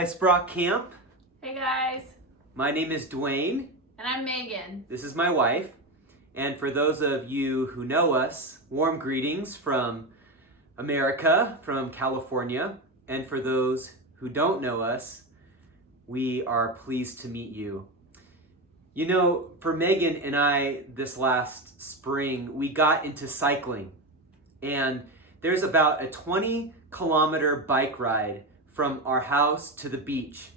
Hi, Sprachcamp. Hey guys, My name is Duane. and I'm Megan. This is my wife. And for those of you who know us, warm greetings from America, from California. And for those who don't know us, we are pleased to meet you. You know, for Megan and I this last spring, we got into cycling. And there's about a 20-kilometer bike ride from our house to the beach,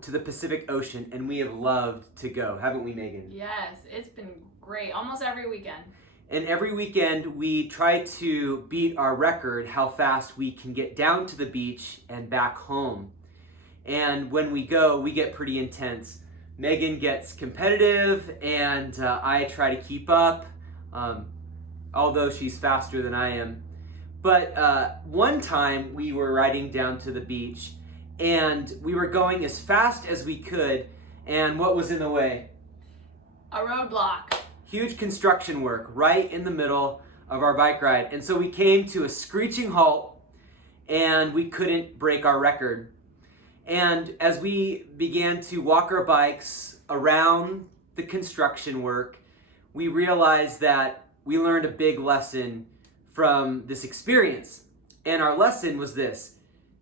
to the Pacific Ocean, and we have loved to go, haven't we, Megan? Yes, it's been great. Almost every weekend. And every weekend we try to beat our record, how fast we can get down to the beach and back home. And when we go, we get pretty intense. Megan gets competitive, and I try to keep up, although she's faster than I am. But one time we were riding down to the beach, and we were going as fast as we could, and what was in the way? A roadblock. Huge construction work right in the middle of our bike ride. And so we came to a screeching halt, and we couldn't break our record. And as we began to walk our bikes around the construction work, we realized that we learned a big lesson from this experience. And our lesson was this,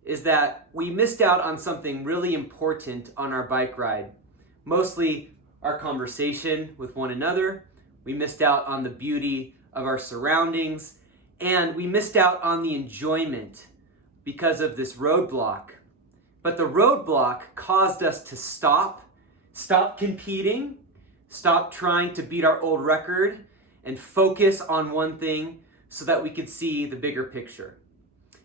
is that we missed out on something really important on our bike ride. Mostly our conversation with one another. We missed out on the beauty of our surroundings, and we missed out on the enjoyment because of this roadblock. But the roadblock caused us to stop competing, stop trying to beat our old record, and focus on one thing so that we could see the bigger picture.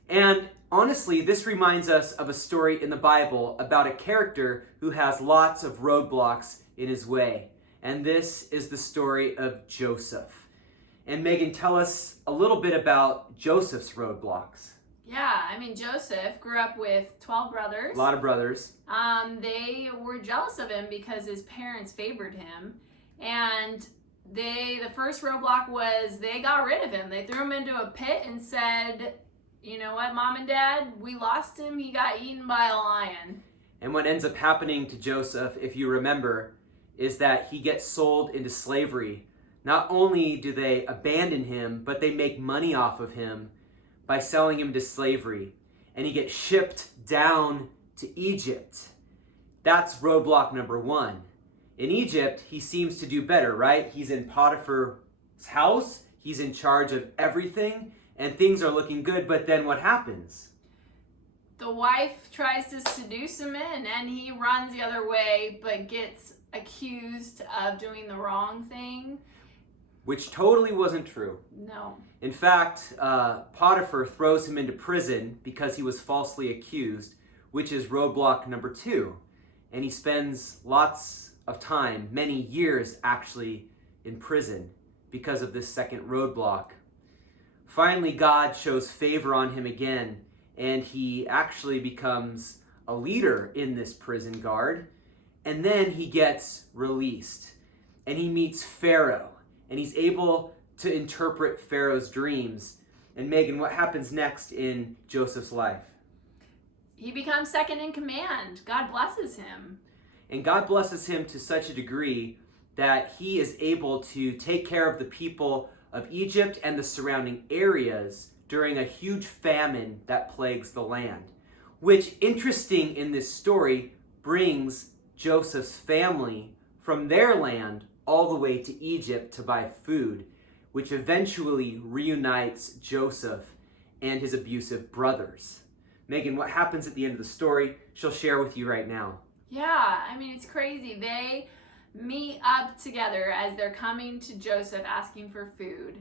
And honestly, this reminds us of a story in the Bible about a character who has lots of roadblocks in his way. And this is the story of Joseph. And Megan, tell us a little bit about Joseph's roadblocks. Yeah, Joseph grew up with 12 brothers. A lot of brothers. They were jealous of him because his parents favored him. And the first roadblock was they got rid of him. They threw him into a pit and said, you know what, Mom and Dad, we lost him. He got eaten by a lion. And what ends up happening to Joseph, if you remember, is that he gets sold into slavery. Not only do they abandon him, but they make money off of him by selling him to slavery. And he gets shipped down to Egypt. That's roadblock number one. In Egypt, he seems to do better, right? He's in Potiphar's house. He's in charge of everything. And things are looking good, but then what happens? The wife tries to seduce him in, and he runs the other way, but gets accused of doing the wrong thing. Which totally wasn't true. No. In fact, Potiphar throws him into prison because he was falsely accused, which is roadblock number 2. And he spends lots of time, many years actually, in prison because of this second roadblock. Finally, God shows favor on him again, and he actually becomes a leader in this prison guard. And then he gets released, and he meets Pharaoh, and he's able to interpret Pharaoh's dreams. And Megan, what happens next in Joseph's life? He becomes second in command. God blesses him. And God blesses him to such a degree that he is able to take care of the people of Egypt and the surrounding areas during a huge famine that plagues the land. Which, interesting in this story, brings Joseph's family from their land all the way to Egypt to buy food, which eventually reunites Joseph and his abusive brothers. Megan, what happens at the end of the story, she'll share with you right now. Yeah, it's crazy. They meet up together as they're coming to Joseph asking for food.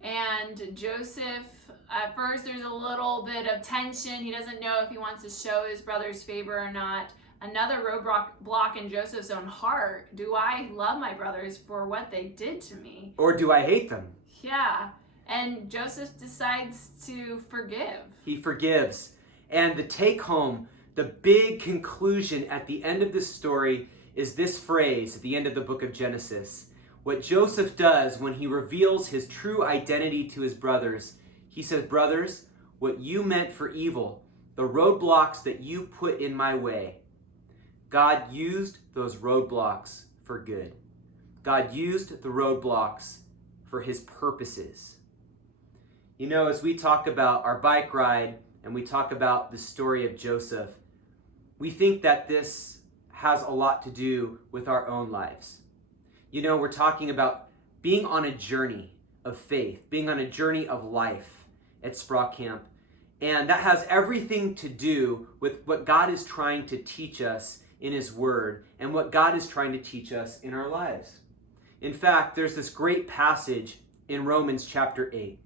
And Joseph, at first there's a little bit of tension. He doesn't know if he wants to show his brother's favor or not. Another roadblock in Joseph's own heart. Do I love my brothers for what they did to me? Or do I hate them? Yeah. And Joseph decides to forgive. He forgives. And the take home, the big conclusion at the end of this story is this phrase at the end of the book of Genesis. What Joseph does when he reveals his true identity to his brothers, he says, brothers, what you meant for evil, the roadblocks that you put in my way, God used those roadblocks for good. God used the roadblocks for his purposes. You know, as we talk about our bike ride and we talk about the story of Joseph, we think that this has a lot to do with our own lives. You know, we're talking about being on a journey of faith, being on a journey of life at Sprachcamp. And that has everything to do with what God is trying to teach us in his word and what God is trying to teach us in our lives. In fact, there's this great passage in Romans chapter 8.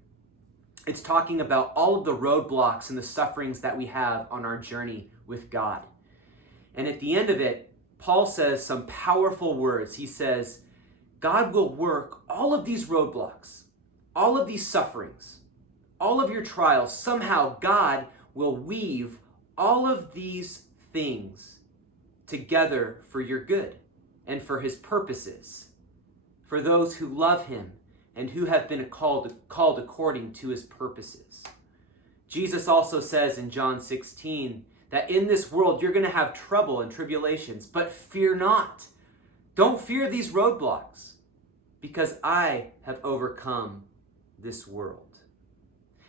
It's talking about all of the roadblocks and the sufferings that we have on our journey with God. And at the end of it, Paul says some powerful words. He says, God will work all of these roadblocks, all of these sufferings, all of your trials. Somehow God will weave all of these things together for your good and for his purposes, for those who love him and who have been called according to his purposes. Jesus also says in John 16 that in this world you're going to have trouble and tribulations, but fear not. Don't fear these roadblocks, because I have overcome this world.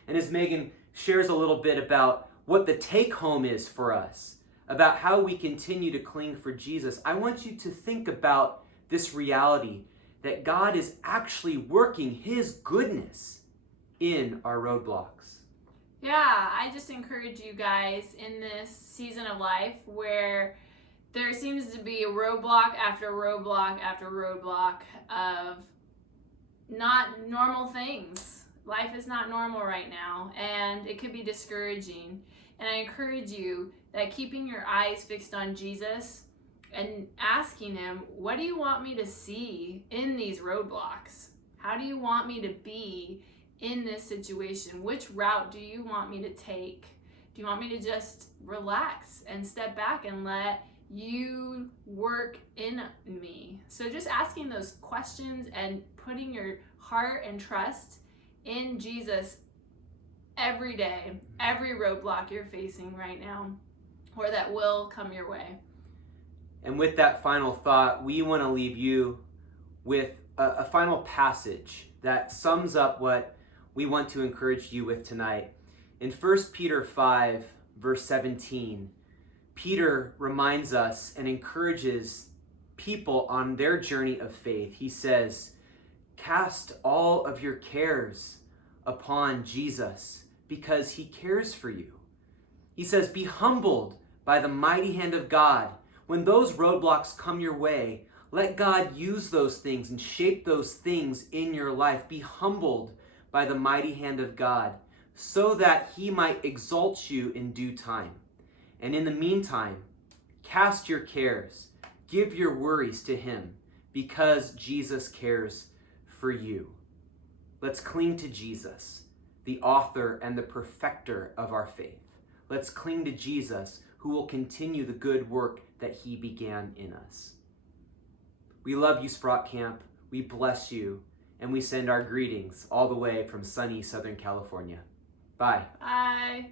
And as Megan shares a little bit about what the take home is for us, about how we continue to cling for Jesus, I want you to think about this reality that God is actually working his goodness in our roadblocks. Yeah, I just encourage you guys in this season of life where there seems to be a roadblock after roadblock after roadblock of not normal things. Life is not normal right now, and it could be discouraging. And I encourage you that keeping your eyes fixed on Jesus and asking him, what do you want me to see in these roadblocks? How do you want me to be in this situation? Which route do you want me to take? Do you want me to just relax and step back and let you work in me? So just asking those questions and putting your heart and trust in Jesus every day, every roadblock you're facing right now, or that will come your way. And with that final thought, we want to leave you with a final passage that sums up what we want to encourage you with tonight. In 1 Peter 5, verse 17, Peter reminds us and encourages people on their journey of faith. He says, cast all of your cares upon Jesus because he cares for you. He says, be humbled by the mighty hand of God. When those roadblocks come your way, let God use those things and shape those things in your life. Be humbled by the mighty hand of God so that he might exalt you in due time. And in the meantime, cast your cares, give your worries to him because Jesus cares for you. Let's cling to Jesus, the author and the perfecter of our faith. Let's cling to Jesus, who will continue the good work that he began in us. We love you, Sprachcamp. We bless you, and we send our greetings all the way from sunny Southern California. Bye. Bye.